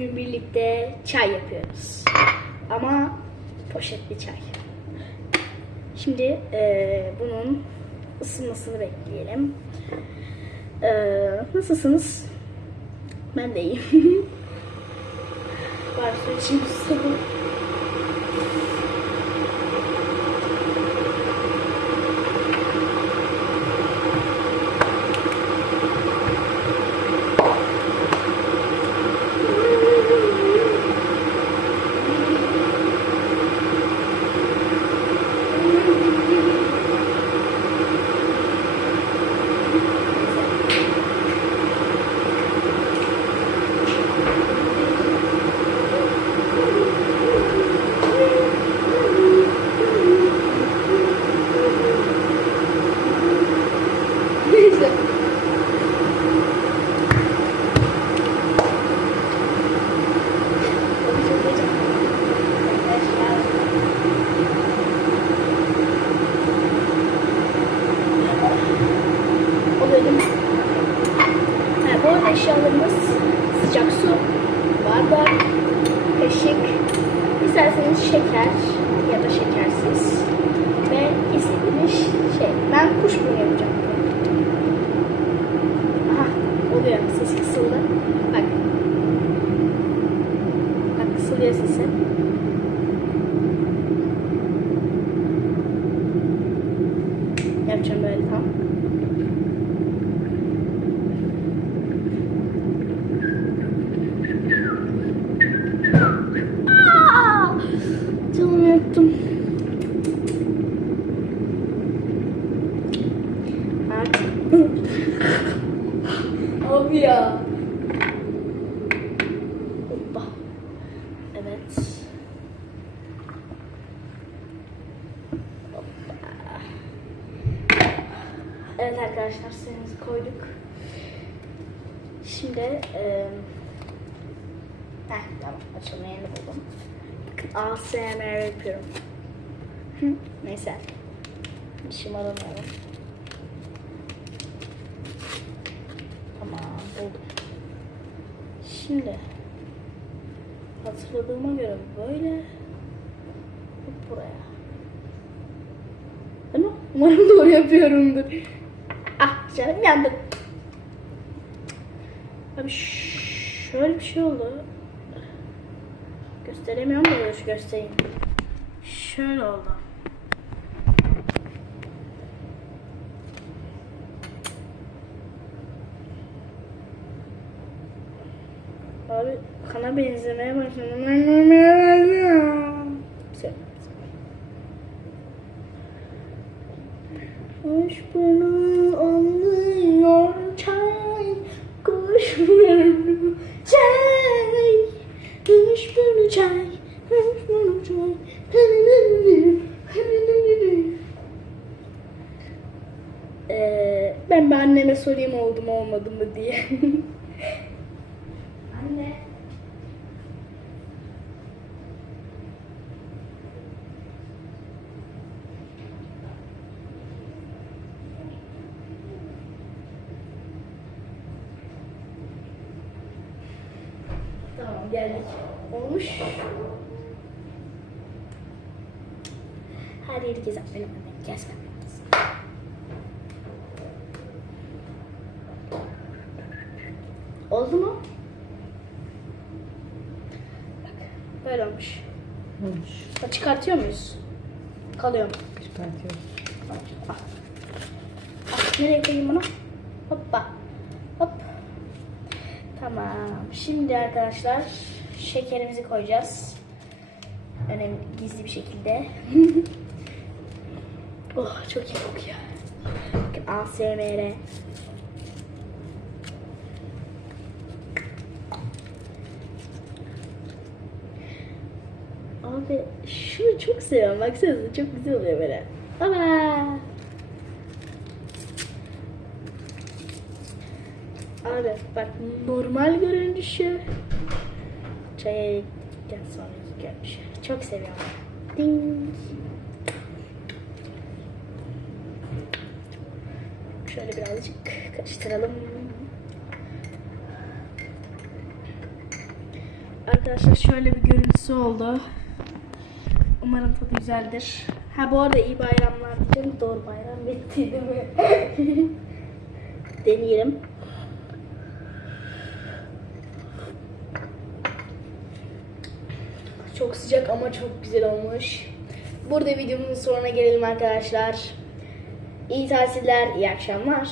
bugün birlikte çay yapıyoruz. Ama poşetli çay. Şimdi eee, bunun ısınmasını bekleyelim. Eee, nasılsınız? Ben de iyiyim. Var su içeyim susadım. Neyse. Oluyor değil mi? Ha, bu arada eşyalarımız sıcak su, bardak, kaşık, isterseniz şeker ya da şekersiz ve istediğiniz şey. Ben kuş burnu yapacağım. Aha oluyor ses kısıldı. Bak. Bak kısılıyor sesi. Yapacağım böyle tam. Aa! Canım yaktım. Abi ya. Hoppa. Evet. Hoppa. Evet arkadaşlar suyumuzu koyduk. Şimdi eee Heh, tamam açılma yerini buldum. ASMR yapıyorum. Neyse. İşim aramıyorum. Buldum. Şimdi hatırladığıma göre böyle buraya. Değil mi? Umarım doğru yapıyorumdur. Ah canım yandım. Abi şöyle bir şey oldu. Gösteremiyorum da göstereyim. Şöyle oldu. Abi kana benzemeye başladım. Kuş bunu anlıyor çay. Kuş bunu çay. Kuş bunu çay. Kuş bunu çay. Ee, ben bir anneme sorayım oldu mu olmadı mı diye. Anne. Tamam geldik. Olmuş. Her yeri gezer. Benim annem gezmem. Oldu mu? Bak, böyle olmuş. Olmuş. Çıkartıyor muyuz? Kalıyor mu? Ah. Ah, nereye koyayım bunu? Hoppa. Hop. Tamam. Şimdi arkadaşlar şekerimizi koyacağız. Önemli gizli bir şekilde. oh çok iyi kokuyor. Bakın ASMR. Abi şunu çok seviyorum. Baksanıza çok güzel oluyor böyle. Baba. Abi bak normal görünüşü çaya gittikten sonra görünüşü. Çok seviyorum. Ding. Şöyle birazcık karıştıralım. Arkadaşlar şöyle bir görüntüsü oldu. Umarım tadı güzeldir. Ha bu arada iyi bayramlar diyeceğim. Doğru bayram bitti değil mi? Deneyelim. Çok sıcak ama çok güzel olmuş. Burada videomuzun sonuna gelelim arkadaşlar. İyi tatiller, iyi akşamlar.